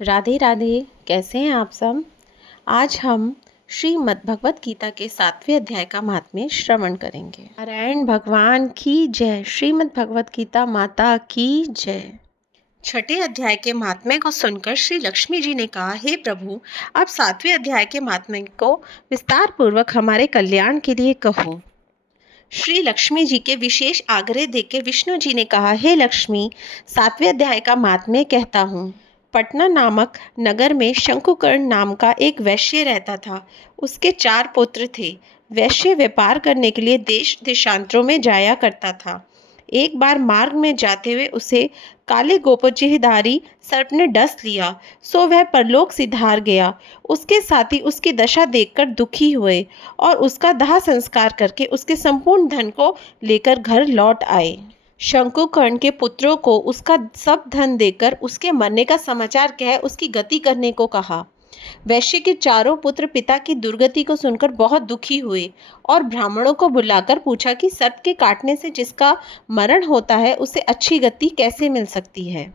राधे राधे। कैसे हैं आप सब। आज हम श्रीमद् भगवत गीता के 7वें अध्याय का महात्म्य श्रवण करेंगे। नारायण भगवान की जय। श्रीमद् भगवत गीता माता की जय। छठे अध्याय के महात्म्य को सुनकर श्री लक्ष्मी जी ने कहा, हे प्रभु, आप 7वें अध्याय के महात्म्य को विस्तार पूर्वक हमारे कल्याण के लिए कहो। श्री लक्ष्मी जी के विशेष आग्रह देकर विष्णु जी ने कहा, हे लक्ष्मी, 7वें अध्याय का महात्म्य कहता हूँ। पटना नामक नगर में शंकुकर्ण नाम का एक वैश्य रहता था। उसके 4 पुत्र थे। वैश्य व्यापार करने के लिए देश देशांतरों में जाया करता था। एक बार मार्ग में जाते हुए उसे काले गोपचीधारी सर्प ने डस लिया, सो वह परलोक सिधार गया। उसके साथी उसकी दशा देखकर दुखी हुए और उसका दाह संस्कार करके उसके संपूर्ण धन को लेकर घर लौट आए। शंकुकर्ण के पुत्रों को उसका सब धन देकर उसके मरने का समाचार कह उसकी गति करने को कहा। वैश्य के 4 पुत्र पिता की दुर्गति को सुनकर बहुत दुखी हुए और ब्राह्मणों को बुलाकर पूछा कि सर्प के काटने से जिसका मरण होता है उसे अच्छी गति कैसे मिल सकती है।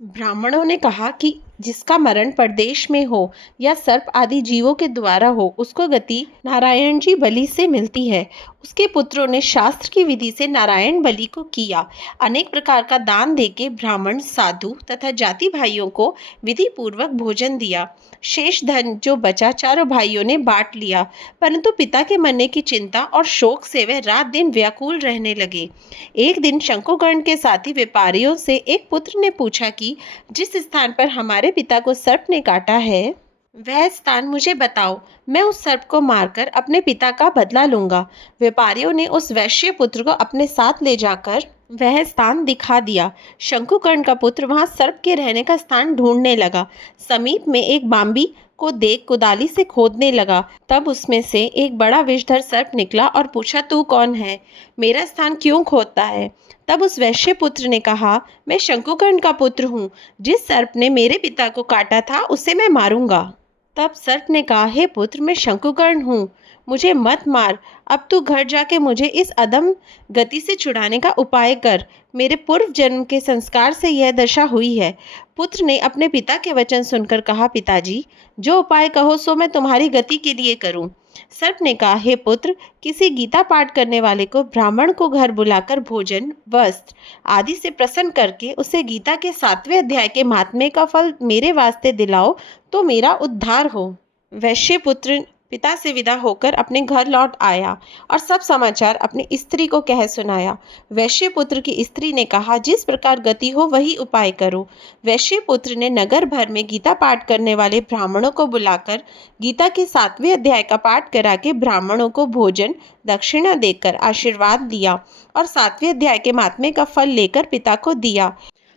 ब्राह्मणों ने कहा कि जिसका मरण परदेश में हो या सर्प आदि जीवों के द्वारा हो, उसको गति नारायण जी बलि से मिलती है। उसके पुत्रों ने शास्त्र की विधि से नारायण बलि को किया। अनेक प्रकार का दान देके ब्राह्मण, साधु तथा जाति भाइयों को विधि पूर्वक भोजन दिया। शेष धन जो बचा 4 भाइयों ने बांट लिया, परंतु पिता के मरने की चिंता और शोक से वह रात दिन व्याकुल रहने लगे। एक दिन शंकुकर्ण के साथी व्यापारियों से एक पुत्र ने पूछा कि जिस स्थान पर हमारे पिता को सर्प ने काटा है, वह स्थान मुझे बताओ, मैं उस सर्प को मारकर अपने पिता का बदला लूंगा। व्यापारियों ने उस वैश्य पुत्र को अपने साथ ले जाकर वह स्थान दिखा दिया। शंकुकर्ण का पुत्र वहां सर्प के रहने का स्थान ढूंढने लगा। समीप में एक बांबी को देख कुदाली से खोदने लगा। तब उसमें से एक बड़ा विषधर सर्प निकला और पूछा, तू कौन है, मेरा स्थान क्यों खोदता है। तब उस वैश्य पुत्र ने कहा, मैं शंकुकर्ण का पुत्र हूँ। जिस सर्प ने मेरे पिता को काटा था उसे मैं मारूंगा। तब सर्प ने कहा, हे पुत्र, मैं शंकुकर्ण हूँ, मुझे मत मार। अब तू घर जाके मुझे इस अधम गति से छुड़ाने का उपाय कर। मेरे पूर्व जन्म के संस्कार से यह दशा हुई है। पुत्र ने अपने पिता के वचन सुनकर कहा, पिताजी, जो उपाय कहो सो मैं तुम्हारी गति के लिए करूं। सर्प ने कहा, हे पुत्र, किसी गीता पाठ करने वाले को ब्राह्मण को घर बुलाकर भोजन, वस्त्र आदि से प्रसन्न करके उसे गीता के 7वें अध्याय के महात्म्य का फल मेरे वास्ते दिलाओ तो मेरा उद्धार हो। वैश्य पुत्र पिता से विदा होकर अपने घर लौट आया और सब समाचार अपनी स्त्री को कह सुनाया। वैश्य पुत्र की स्त्री ने कहा, जिस प्रकार गति हो वही उपाय करो। वैश्य पुत्र ने नगर भर में गीता पाठ करने वाले ब्राह्मणों को बुलाकर गीता के 7वें अध्याय का पाठ करा के ब्राह्मणों को भोजन दक्षिणा देकर आशीर्वाद दिया और 7वें अध्याय के महात्म्य का फल लेकर पिता को दिया।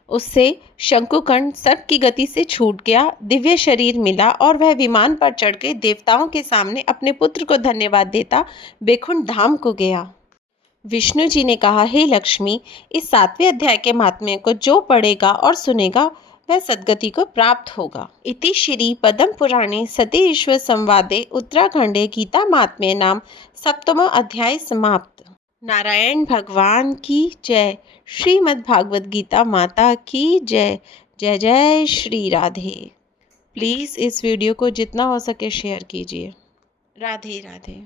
उससे शंकुकर्ण सर्प की गति से छूट गया, दिव्य शरीर मिला और वह विमान पर चढ़ के देवताओं के सामने अपने पुत्र को धन्यवाद देता बैकुंठ धाम को गया। विष्णु जी ने कहा, हे लक्ष्मी, इस 7वें अध्याय के महात्म्य को जो पढ़ेगा और सुनेगा वह सद्गति को प्राप्त होगा। इति श्री पद्म पुराणे सतीश्वर संवादे उत्तराखंडे गीता महात्म्य नाम 7वां अध्याय समाप्त। नारायण भगवान की जय। श्रीमद् भागवत गीता माता की जय। जय जय श्री राधे। प्लीज़ इस वीडियो को जितना हो सके शेयर कीजिए। राधे राधे।